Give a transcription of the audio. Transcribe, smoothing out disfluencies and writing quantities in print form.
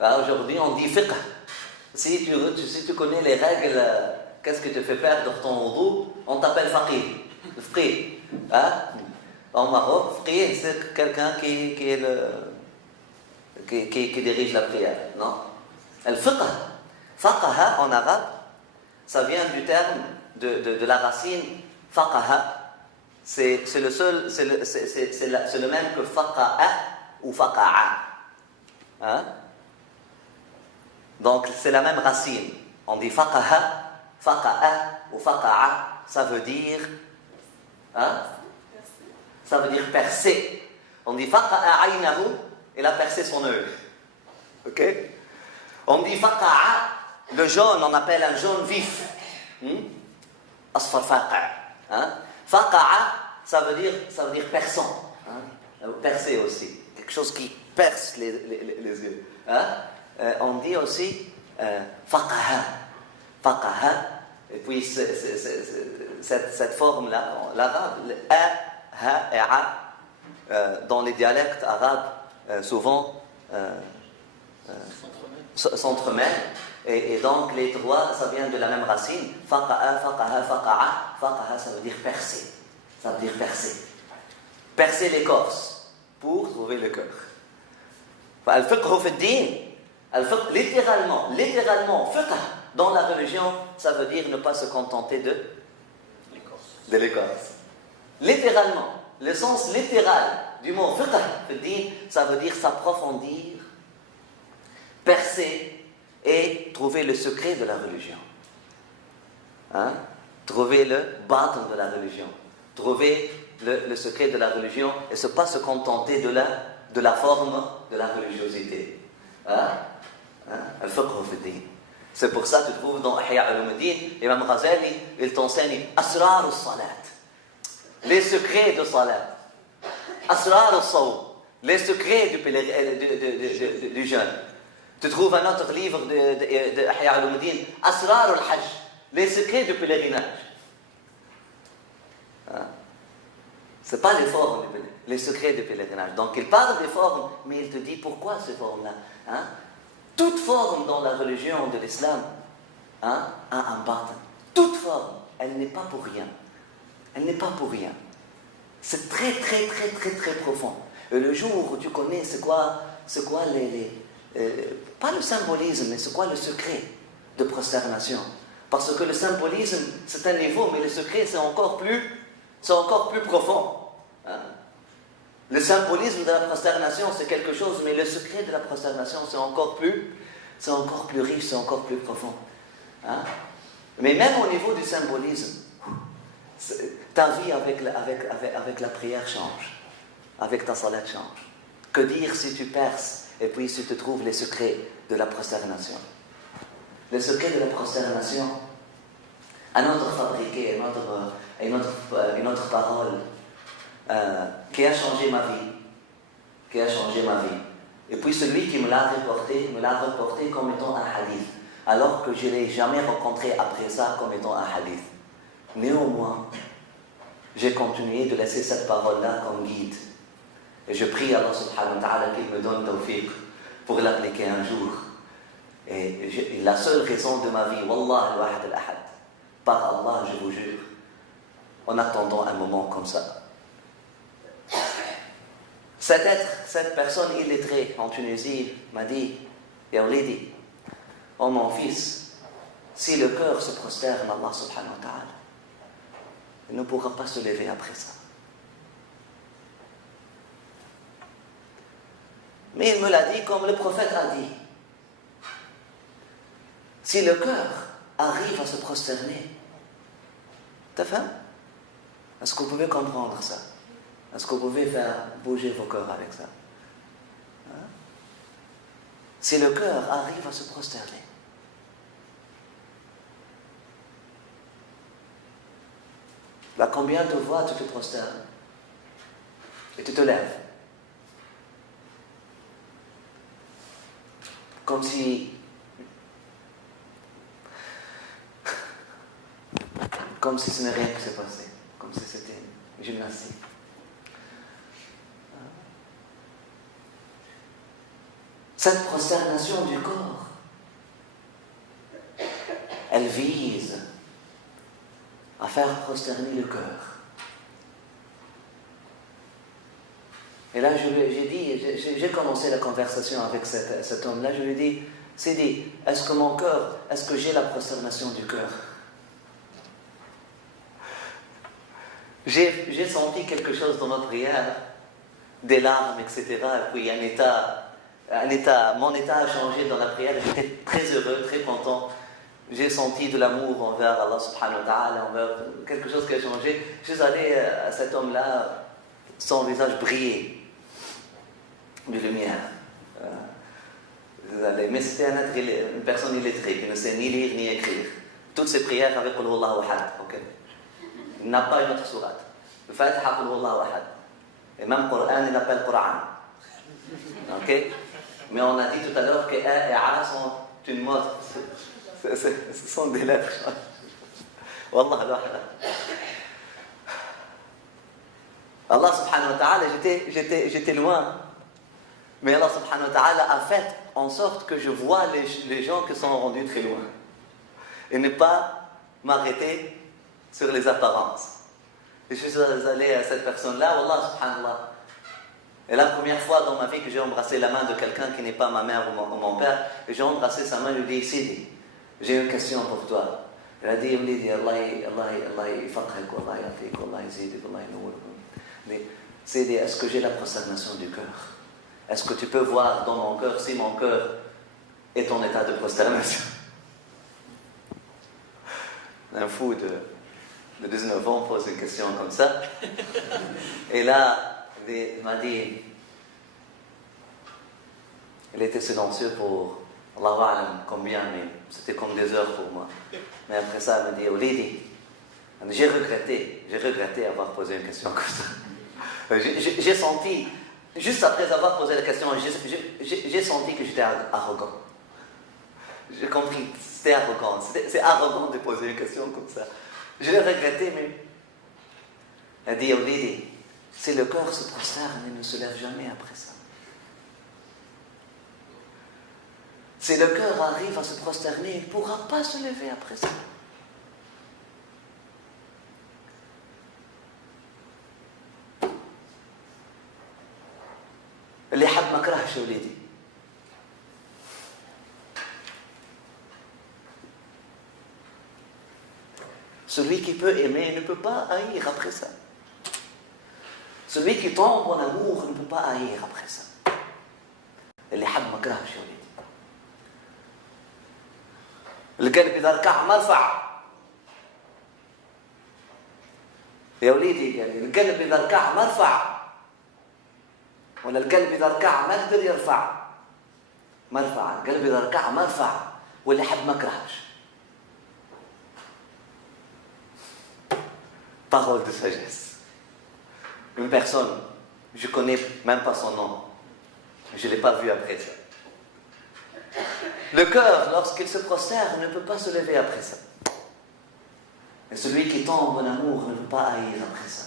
Là, aujourd'hui, on dit fiqh. Si tu connais les règles, qu'est-ce que te fait perdre ton wudu, on t'appelle faqih. Faqih. Hein? En Maroc, faqih, c'est quelqu'un qui dirige la prière. Non? Al-fiqh. Faqaha en arabe, ça vient du terme de la racine faqaha. C'est le même que faqa'a ou faqa'a. Hein? Donc c'est la même racine. On dit faqaha, faqa'a ou faqa'a. Ça veut dire, hein? Ça veut dire percer. On dit faqa'a aynahu, il a percé son œil. Ok? On dit faqa'a, le jaune, on appelle un jaune vif. Asfar faqa'. Hein? Faqa'a, ça veut dire perçant. Hein? Percer aussi. Quelque chose qui perce les yeux. Hein? On dit aussi faqaha. Faqaha. Et puis cette forme-là, l'arabe, le a, ha et a, dans les dialectes arabes, souvent s'entremêlent. Et donc les trois, ça vient de la même racine. Faqa'a, faqaha, faqa'a. Faqaha, ça veut dire percer. Ça veut dire percer. Percer l'écorce pour trouver le cœur. Al-fiqh fi ad-din. Al-fiqh, littéralement, fiqh, dans la religion, ça veut dire ne pas se contenter de l'écorce. Littéralement, le sens littéral du mot fiqh fi ad-din, ça veut dire s'approfondir, percer et trouver le secret de la religion. Hein? Trouver le bâton de la religion. Trouver le secret de la religion et ne pas se contenter de la forme de la religiosité. Hein? Al-fiqh fi ad-din. C'est pour ça que tu trouves dans Ihya Ulumuddin, Imam Ghazali, il t'enseigne Asrar al-salat, les secrets de salat. Asrar al-sawm, les secrets du jeûne. Tu trouves un autre livre de Ihya Ulumuddin, Asrar al-hajj, les secrets du pèlerinage. Hein? Ce n'est pas les formes, les secrets du pèlerinage. Donc il parle des formes, mais il te dit pourquoi ces formes-là. Hein? Toute forme dans la religion de l'islam, hein, a un bâton. Toute forme, elle n'est pas pour rien. Elle n'est pas pour rien. C'est très, très, très, très, très profond. Et le jour où tu connais c'est quoi pas le symbolisme, mais c'est quoi le secret de prosternation. Parce que le symbolisme, c'est un niveau, mais le secret, c'est encore plus profond. Hein? Le symbolisme de la prosternation, c'est quelque chose, mais le secret de la prosternation, c'est encore plus riche, c'est encore plus profond. Hein? Mais même au niveau du symbolisme, ta vie avec la prière change, avec ta salat change. Que dire si tu perces et puis si tu trouves les secrets de la prosternation? Le secret de la prosternation, un autre fabriqué, une autre parole, qui a changé ma vie. Et puis celui qui me l'a reporté comme étant un hadith, alors que je ne l'ai jamais rencontré après ça comme étant un hadith. Néanmoins, j'ai continué de laisser cette parole-là comme guide. Et je prie Allah subhanahu wa ta'ala qu'il me donne tawfiq pour l'appliquer un jour. Et la seule raison de ma vie, Wallah al-Wahid al-Ahad, par Allah, je vous jure, en attendant un moment comme ça. Cette personne illettrée en Tunisie m'a dit, et on l'a dit, oh mon fils, si le cœur se prosterne à Allah subhanahu wa ta'ala, il ne pourra pas se lever après ça. Mais il me l'a dit comme le prophète a dit. Si le cœur arrive à se prosterner, t'as faim? Est-ce que vous pouvez comprendre ça? Est-ce que vous pouvez faire bouger vos cœurs avec ça? Hein? Si le cœur arrive à se prosterner, là, combien de fois tu te prosternes et tu te lèves? Comme si ce n'est rien qui s'est passé, comme si c'était une gymnastique. Cette prosternation du corps, elle vise à faire prosterner le cœur. Et là, j'ai commencé la conversation avec cet homme-là, je lui ai dit, Sidi, est-ce que j'ai la prosternation du cœur? J'ai senti quelque chose dans ma prière, des larmes, etc. Et puis mon état a changé dans la prière. J'étais très heureux, très content. J'ai senti de l'amour envers Allah subhanahu wa ta'ala, envers quelque chose qui a changé. Je suis allé à cet homme-là, son visage brillait de lumière. Mais c'était une personne illettrée qui ne sait ni lire ni écrire. Toutes ses prières avec Qul Huwallahu Ahad. Okay. Il n'a pas une autre sourate. Le Fatiha, Qul Huwallahu Ahad. Et même le Coran, il appelle Coran. Ok? Mais on a dit tout à l'heure que A et A sont une mode. Ce sont des lettres. Wallah Allah. Allah subhanahu wa ta'ala, j'étais loin. Mais Allah subhanahu wa ta'ala a fait en sorte que je vois les gens qui sont rendus très loin. Et ne pas m'arrêter sur les apparences. Et je suis allé à cette personne-là, Wallah subhanallah. Et la première fois dans ma vie que j'ai embrassé la main de quelqu'un qui n'est pas ma mère ou mon père, et j'ai embrassé sa main, je lui ai dit, Sidi, j'ai une question pour toi. Il a dit, Allah yafaqhak, Allah yafik, Allah yazidik, Allah yanawwir. Sidi, est-ce que j'ai la prosternation du cœur? Est-ce que tu peux voir dans mon cœur si mon cœur est en état de prosternation? Un fou de 19 ans pose une question comme ça. Et là, il m'a dit, il était silencieux pour Allahu A'lam combien, mais c'était comme des heures pour moi. Mais après ça, il m'a dit, Olidi, j'ai regretté avoir posé une question comme ça. J'ai senti, juste après avoir posé la question, j'ai senti que j'étais arrogant. J'ai compris que c'était arrogant. C'est arrogant de poser une question comme ça. Je l'ai regretté, mais elle dit, Olidi, si le cœur se prosterne, il ne se lève jamais après ça. Si le cœur arrive à se prosterner, il ne pourra pas se lever après ça. اللي حب ما كرهش وليدي. Celui qui peut aimer ne peut pas haïr après ça. Celui qui tombe en amour ne peut pas haïr après ça. اللي حب ما كرهش وليدي. القلب إذا ركع مرفع. يا وليدي القلب إذا ركع مرفع. ولا القلب إذا ركع ما قدر يرفع. مرفع، القلب إذا ركع مرفع واللي حب ما كرهش. Parole de sagesse. Une personne, je ne connais même pas son nom. Je ne l'ai pas vu après ça. Le cœur, lorsqu'il se prosterne, ne peut pas se lever après ça. Et celui qui tombe en amour ne peut pas haïr après ça.